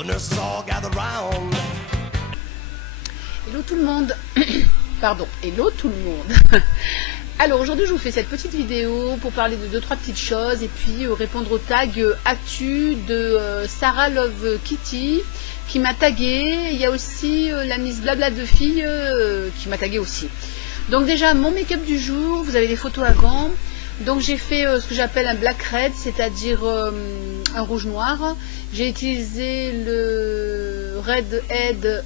The nurses all gather round. Hello tout le monde. Pardon, hello tout le monde. Alors aujourd'hui je vous fais cette petite vidéo pour parler de 2-3 petites choses et puis répondre au tag actu de Sarah Love Kitty qui m'a tagué. Il y a aussi la Miss Blabla de filles qui m'a tagué aussi. Donc déjà mon make-up du jour, vous avez les photos avant. Donc j'ai fait ce que j'appelle un black red, c'est-à-dire un rouge noir. J'ai utilisé le Red Head,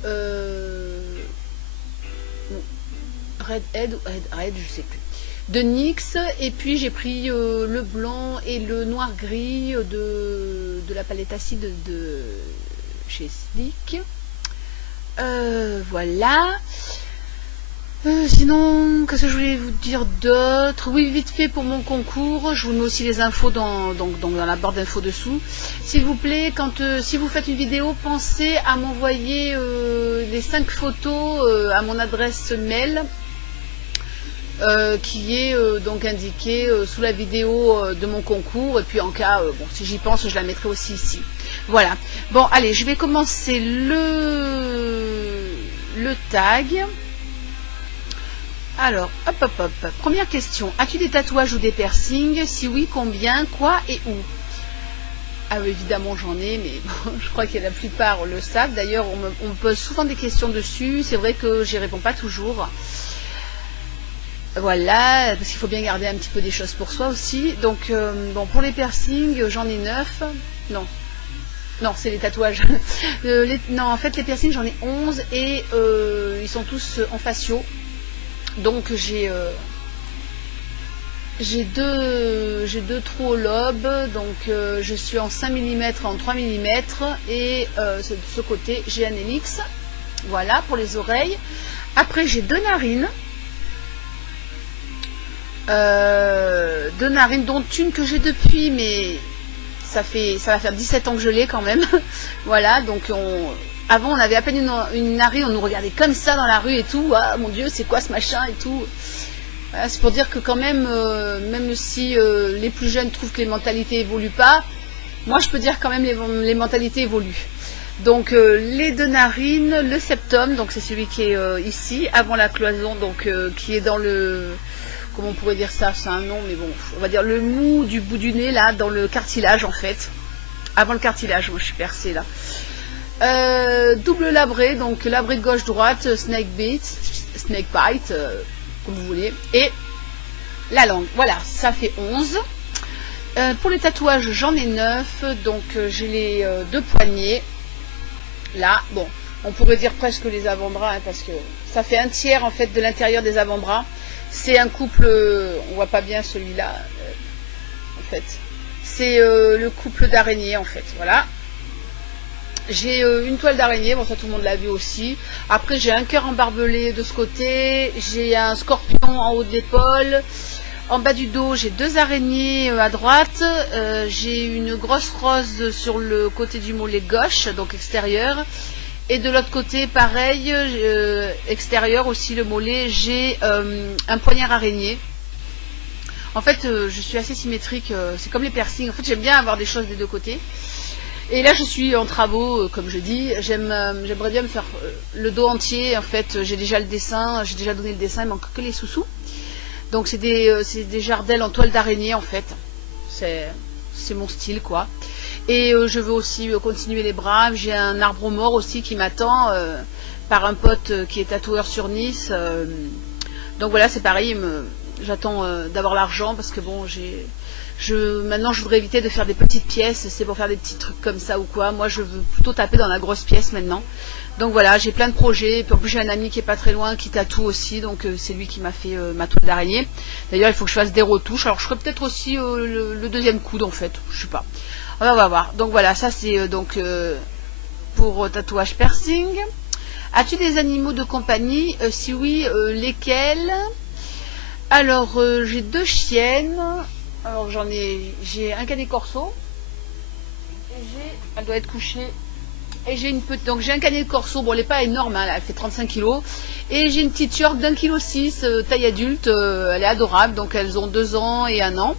Red, je sais plus, de NYX, et puis j'ai pris le blanc et le noir gris de la palette acide de chez Sleek. Voilà. Sinon, qu'est-ce que je voulais vous dire d'autre? Oui, vite fait pour mon concours, je vous mets aussi les infos dans la barre d'infos dessous. S'il vous plaît, si vous faites une vidéo, pensez à m'envoyer les 5 photos à mon adresse mail qui est donc indiquée sous la vidéo de mon concours. Et puis en cas, bon, si j'y pense, je la mettrai aussi ici. Voilà. Bon, allez, je vais commencer le tag. Alors, hop. Première question. As-tu des tatouages ou des piercings? Si oui, combien, quoi et où? Ah oui, évidemment j'en ai, mais bon, je crois que la plupart le savent. D'ailleurs, on me pose souvent des questions dessus. C'est vrai que j'y réponds pas toujours. Voilà, parce qu'il faut bien garder un petit peu des choses pour soi aussi. Donc, bon, pour les piercings, j'en ai 9. Non, c'est les tatouages. Non, en fait, les piercings, j'en ai 11 et ils sont tous en faciaux. Donc j'ai deux trous au lobe, donc je suis en 5 mm, en 3 mm et de ce côté j'ai un helix. Voilà pour les oreilles. Après j'ai deux narines, dont une que j'ai depuis, mais ça va faire 17 ans que je l'ai quand même. Voilà, donc avant, on avait à peine une narine, on nous regardait comme ça dans la rue et tout. Ah mon Dieu, c'est quoi ce machin et tout. Voilà, c'est pour dire que quand même, même si les plus jeunes trouvent que les mentalités évoluent pas, moi je peux dire quand même les mentalités évoluent. Donc les deux narines, le septum, donc c'est celui qui est ici, avant la cloison, donc qui est dans le... Comment on pourrait dire ça? C'est un nom, mais bon, on va dire le mou du bout du nez, là, dans le cartilage en fait. Avant le cartilage, moi je suis percée là. Double labré, donc labré gauche-droite, snake bite, comme vous voulez, et la langue. Voilà, ça fait 11. Pour les tatouages, j'en ai 9, donc j'ai les deux poignets. Là, bon, on pourrait dire presque les avant-bras, hein, parce que ça fait un tiers en fait de l'intérieur des avant-bras. C'est un couple, on voit pas bien celui-là, en fait. C'est le couple d'araignées, en fait, voilà. J'ai une toile d'araignée, bon ça tout le monde l'a vu aussi. Après j'ai un cœur embarbelé de ce côté, j'ai un scorpion en haut de l'épaule. En bas du dos j'ai deux araignées à droite, j'ai une grosse rose sur le côté du mollet gauche, donc extérieur. Et de l'autre côté pareil, extérieur aussi le mollet, j'ai un poignard araignée. En fait je suis assez symétrique, c'est comme les piercings, en fait j'aime bien avoir des choses des deux côtés. Et là je suis en travaux, comme je dis, j'aimerais bien me faire le dos entier. En fait j'ai déjà le dessin, j'ai déjà donné le dessin, il manque que les sous-sous. Donc c'est des jardelles en toile d'araignée en fait, c'est mon style quoi. Et je veux aussi continuer les bras, j'ai un arbre mort aussi qui m'attend par un pote qui est tatoueur sur Nice. Donc voilà, c'est pareil, j'attends d'avoir l'argent parce que bon maintenant je voudrais éviter de faire des petites pièces, c'est pour faire des petits trucs comme ça ou quoi. Moi je veux plutôt taper dans la grosse pièce maintenant. Donc voilà, j'ai plein de projets, et puis en plus j'ai un ami qui est pas très loin qui tatoue aussi, donc c'est lui qui m'a fait ma toile d'araignée. D'ailleurs il faut que je fasse des retouches, alors je ferai peut-être aussi le deuxième coude en fait, je sais pas. On va voir. Donc voilà, ça c'est donc pour tatouage piercing. As-tu des animaux de compagnie? Si oui, lesquels? Alors j'ai deux chiennes. Alors j'ai un canet corso, elle doit être couchée, et j'ai une petite, donc j'ai un canet corso, bon elle n'est pas énorme, hein, elle fait 35 kg, et j'ai une petite York d'1,6 kg, taille adulte, elle est adorable, donc elles ont 2 ans et 1 an,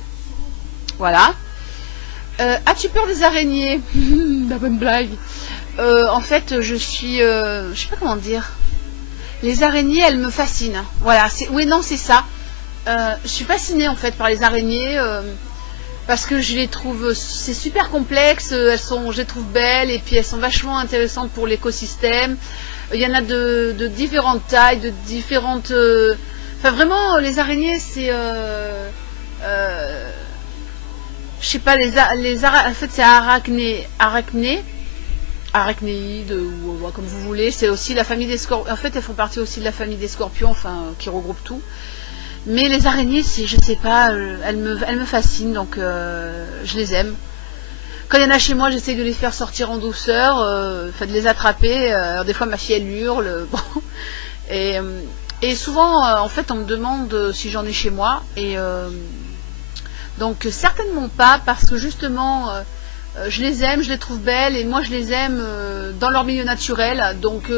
voilà. As-tu peur des araignées? La bonne blague. En fait, je suis, je sais pas comment dire. Les araignées, elles me fascinent. Voilà, oui, non, c'est ça. Je suis fascinée en fait par les araignées parce que je les trouve, c'est super complexe. Je les trouve belles et puis elles sont vachement intéressantes pour l'écosystème. Il y en a de différentes tailles, de différentes. Enfin, vraiment, les araignées, c'est. Je sais pas, en fait, c'est arachnéides ou comme vous voulez. C'est aussi la famille des scorpions. En fait, elles font partie aussi de la famille des scorpions, enfin, qui regroupe tout. Mais les araignées, je sais pas, elles me fascinent, donc je les aime. Quand il y en a chez moi, j'essaie de les faire sortir en douceur, enfin de les attraper. Alors des fois, ma fille, elle hurle. Bon. Et souvent, en fait, on me demande si j'en ai chez moi. Et donc, certainement pas, parce que justement, je les aime, je les trouve belles, et moi, je les aime dans leur milieu naturel. Donc,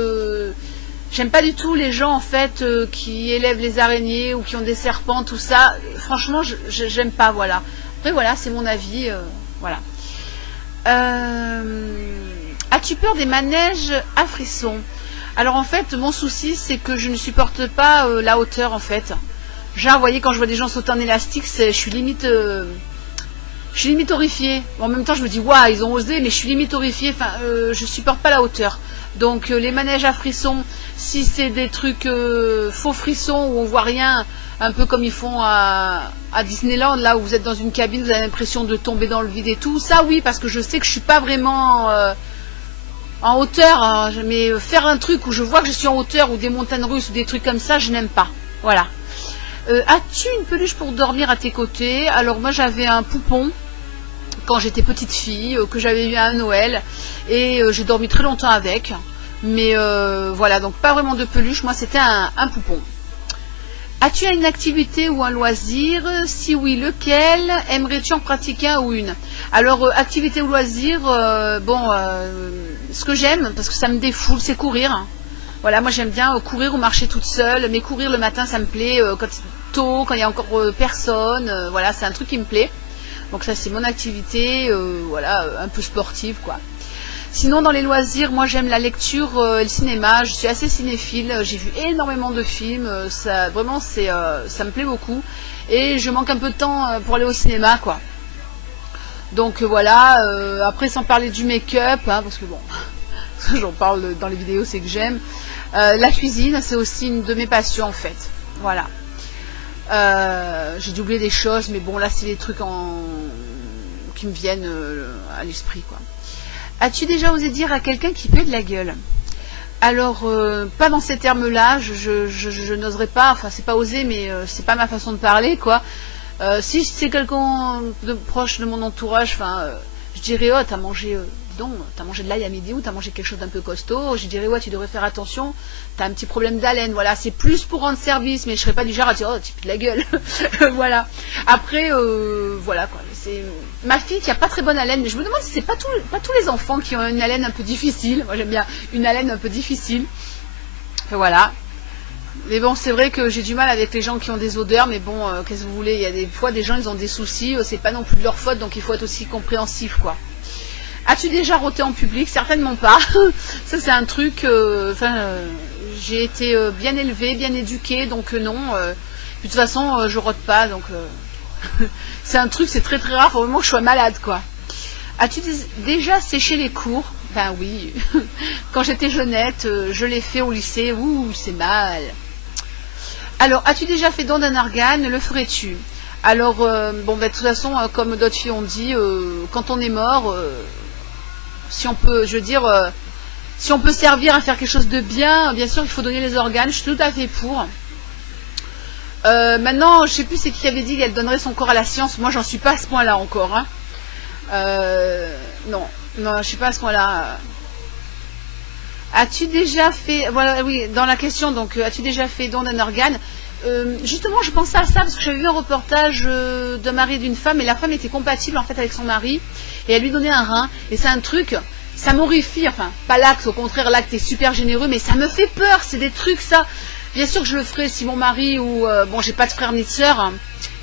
j'aime pas du tout les gens, en fait, qui élèvent les araignées ou qui ont des serpents, tout ça. Franchement, j'aime pas, voilà. Après, voilà, c'est mon avis, voilà. As-tu peur des manèges à frissons? Alors en fait, mon souci, c'est que je ne supporte pas la hauteur, en fait. Genre, vous voyez, quand je vois des gens sauter en élastique, je suis limite horrifiée. En même temps, je me dis, waouh, ils ont osé, mais je suis limite horrifiée. Enfin, je supporte pas la hauteur. Donc, les manèges à frissons, si c'est des trucs faux frissons où on voit rien, un peu comme ils font à Disneyland, là où vous êtes dans une cabine, vous avez l'impression de tomber dans le vide et tout. Ça, oui, parce que je sais que je suis pas vraiment en hauteur, hein, mais faire un truc où je vois que je suis en hauteur, ou des montagnes russes, ou des trucs comme ça, je n'aime pas. Voilà. As-tu une peluche pour dormir à tes côtés? Alors moi j'avais un poupon quand j'étais petite fille, que j'avais eu à Noël, et j'ai dormi très longtemps avec. Mais voilà, donc pas vraiment de peluche, moi c'était un poupon. As-tu une activité ou un loisir? Si oui, lequel? Aimerais-tu en pratiquer un ou une? Alors, activité ou loisir, ce que j'aime, parce que ça me défoule, c'est courir. Voilà, moi j'aime bien courir ou marcher toute seule, mais courir le matin, ça me plaît, tôt, quand il y a encore personne, voilà, c'est un truc qui me plaît. Donc ça, c'est mon activité, voilà, un peu sportive, quoi. Sinon, dans les loisirs, moi j'aime la lecture et le cinéma. Je suis assez cinéphile. J'ai vu énormément de films. Ça, vraiment, ça me plaît beaucoup. Et je manque un peu de temps pour aller au cinéma, quoi. Donc voilà. Après, sans parler du make-up, hein, parce que bon, j'en parle dans les vidéos, c'est que j'aime. La cuisine, c'est aussi une de mes passions, en fait. Voilà. J'ai doublé des choses, mais bon, là, c'est des trucs qui me viennent à l'esprit, quoi. As-tu déjà osé dire à quelqu'un qui pue de la gueule? Alors, pas dans ces termes-là, je n'oserais pas, enfin, c'est pas oser, mais c'est pas ma façon de parler, quoi. Si c'est quelqu'un de proche de mon entourage, enfin, je dirais, oh, t'as mangé, t'as mangé de l'ail à midi ou t'as mangé quelque chose d'un peu costaud. Je dirais, ouais, tu devrais faire attention, t'as un petit problème d'haleine, voilà. C'est plus pour rendre service, mais je serais pas du genre à dire, oh, tu pues de la gueule. Voilà. Après, voilà, quoi. Ma fille qui a pas très bonne haleine, mais je me demande si c'est pas tous les enfants qui ont une haleine un peu difficile. Moi, j'aime bien une haleine un peu difficile. Enfin, voilà. Mais bon, c'est vrai que j'ai du mal avec les gens qui ont des odeurs, mais bon, qu'est-ce que vous voulez, il y a des fois des gens, ils ont des soucis, c'est pas non plus de leur faute, donc il faut être aussi compréhensif, quoi. As-tu déjà roté en public? Certainement pas. Ça, c'est un truc, j'ai été bien élevée, bien éduquée, donc non. De toute façon, je rote pas, donc c'est un truc, c'est très très rare, faut vraiment que je sois malade, quoi. As-tu déjà séché les cours? Ben oui. Quand j'étais jeunette, je l'ai fait au lycée. Ouh, c'est mal. Alors, as-tu déjà fait don d'un organe? Le ferais-tu? Alors, bon, ben, de toute façon, comme d'autres filles ont dit, quand on est mort, si on peut, je veux dire, si on peut servir à faire quelque chose de bien, bien sûr, il faut donner les organes. Je suis tout à fait pour. Maintenant, je sais plus c'est qui avait dit qu'elle donnerait son corps à la science. Moi, j'en suis pas à ce point-là encore. Hein. Non, je suis pas à ce point-là. As-tu déjà fait, voilà, oui, dans la question, donc, as-tu déjà fait don d'un organe? Justement, je pensais à ça parce que j'avais vu un reportage d'un mari et d'une femme, et la femme était compatible en fait avec son mari, et elle lui donnait un rein. Et c'est un truc, ça m'horrifie. Enfin, pas l'acte, au contraire, l'acte est super généreux, mais ça me fait peur. C'est des trucs, ça. Bien sûr que je le ferai si mon mari ou bon, j'ai pas de frère ni de sœur, hein,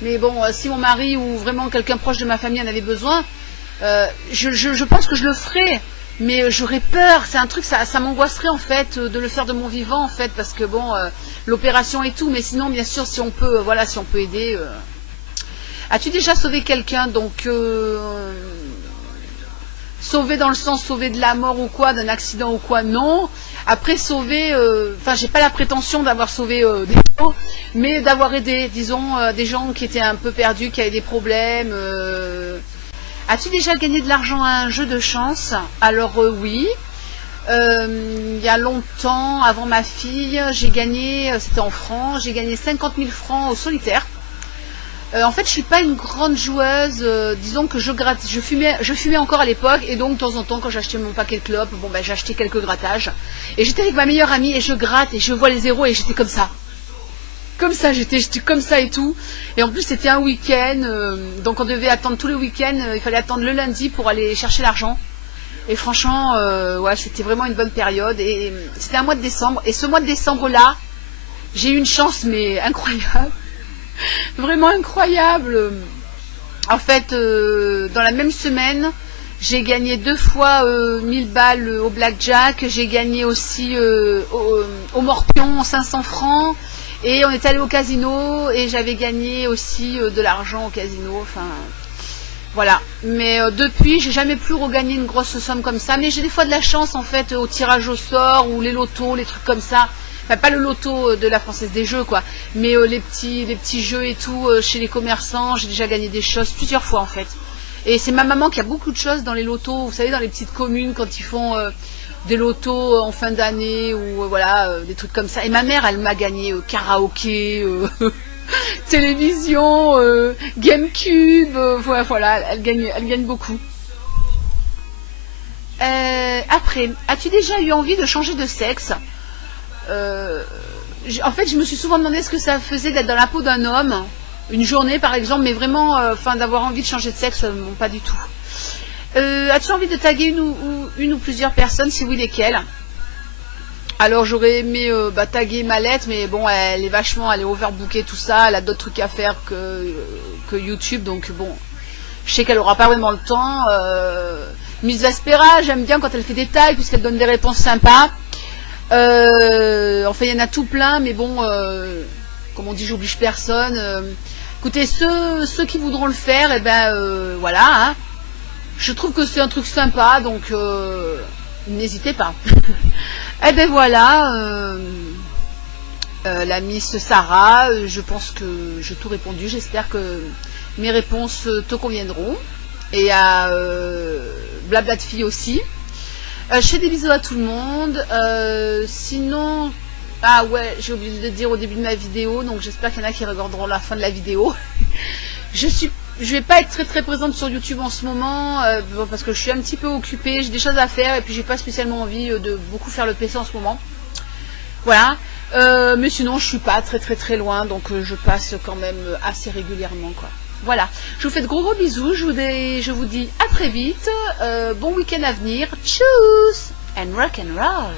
mais bon, si mon mari ou vraiment quelqu'un proche de ma famille en avait besoin, je pense que je le ferai. mais j'aurais peur, c'est un truc, ça m'angoisserait en fait de le faire de mon vivant en fait, parce que bon, l'opération et tout, mais sinon bien sûr si on peut, voilà, si on peut aider. As-tu déjà sauvé quelqu'un? Donc sauver dans le sens sauver de la mort ou quoi, d'un accident ou quoi, non. Après sauver, enfin j'ai pas la prétention d'avoir sauvé des gens, mais d'avoir aidé, disons, des gens qui étaient un peu perdus, qui avaient des problèmes. As-tu déjà gagné de l'argent à un jeu de chance? Alors oui. Il y a longtemps, avant ma fille, j'ai gagné, c'était en francs, j'ai gagné 50 000 francs au solitaire. En fait, je suis pas une grande joueuse. Disons que je fumais encore à l'époque, et donc de temps en temps, quand j'achetais mon paquet de clopes, bon ben j'achetais quelques grattages. Et j'étais avec ma meilleure amie et je gratte et je vois les zéros et j'étais comme ça. Comme ça, j'étais comme ça et tout. Et en plus, c'était un week-end, donc on devait attendre tous les week-ends. Il fallait attendre le lundi pour aller chercher l'argent. Et franchement, ouais, c'était vraiment une bonne période. Et c'était un mois de décembre. Et ce mois de décembre-là, j'ai eu une chance, mais incroyable. Vraiment incroyable. En fait, dans la même semaine, j'ai gagné 2 fois 1000 balles au blackjack. J'ai gagné aussi au morpion 500 francs. Et on est allé au casino et j'avais gagné aussi de l'argent au casino. Enfin, voilà. Mais depuis, j'ai jamais plus regagné une grosse somme comme ça. Mais j'ai des fois de la chance en fait au tirage au sort ou les lotos, les trucs comme ça. Enfin, pas le loto de la Française des Jeux, quoi. Mais les petits jeux et tout chez les commerçants. J'ai déjà gagné des choses plusieurs fois, en fait. Et c'est ma maman qui a beaucoup de choses dans les lotos. Vous savez, dans les petites communes, quand ils font des lotos en fin d'année ou voilà, des trucs comme ça. Et ma mère, elle m'a gagné karaoké, télévision, GameCube. Voilà, elle gagne beaucoup. Après, as-tu déjà eu envie de changer de sexe? En fait, je me suis souvent demandé ce que ça faisait d'être dans la peau d'un homme, une journée par exemple, mais vraiment, enfin, d'avoir envie de changer de sexe, bon, pas du tout. As-tu envie de taguer une ou plusieurs personnes? Si oui, lesquelles? Alors j'aurais aimé taguer Mallette, mais bon, elle est overbookée, tout ça, elle a d'autres trucs à faire que YouTube, donc bon, je sais qu'elle aura pas vraiment le temps. Miss Vaspera, j'aime bien quand elle fait des tags, puisqu'elle donne des réponses sympas. Enfin, il y en a tout plein, mais bon, comme on dit, j'oblige personne. Écoutez, ceux qui voudront le faire, et ben voilà. Hein. Je trouve que c'est un truc sympa, donc n'hésitez pas. Et ben voilà, la Miss Sarah, je pense que j'ai tout répondu. J'espère que mes réponses te conviendront. Et à Blabla de filles aussi. Je fais des bisous à tout le monde. Sinon, ah ouais, j'ai oublié de le dire au début de ma vidéo, donc j'espère qu'il y en a qui regarderont la fin de la vidéo. Je vais pas être très présente sur YouTube en ce moment, parce que je suis un petit peu occupée, j'ai des choses à faire et puis j'ai pas spécialement envie de beaucoup faire le PC en ce moment. Voilà. Mais sinon, je suis pas très loin, donc je passe quand même assez régulièrement, quoi. Voilà, je vous fais de gros bisous, je vous dis à très vite, bon week-end à venir, tchuss, and rock and roll.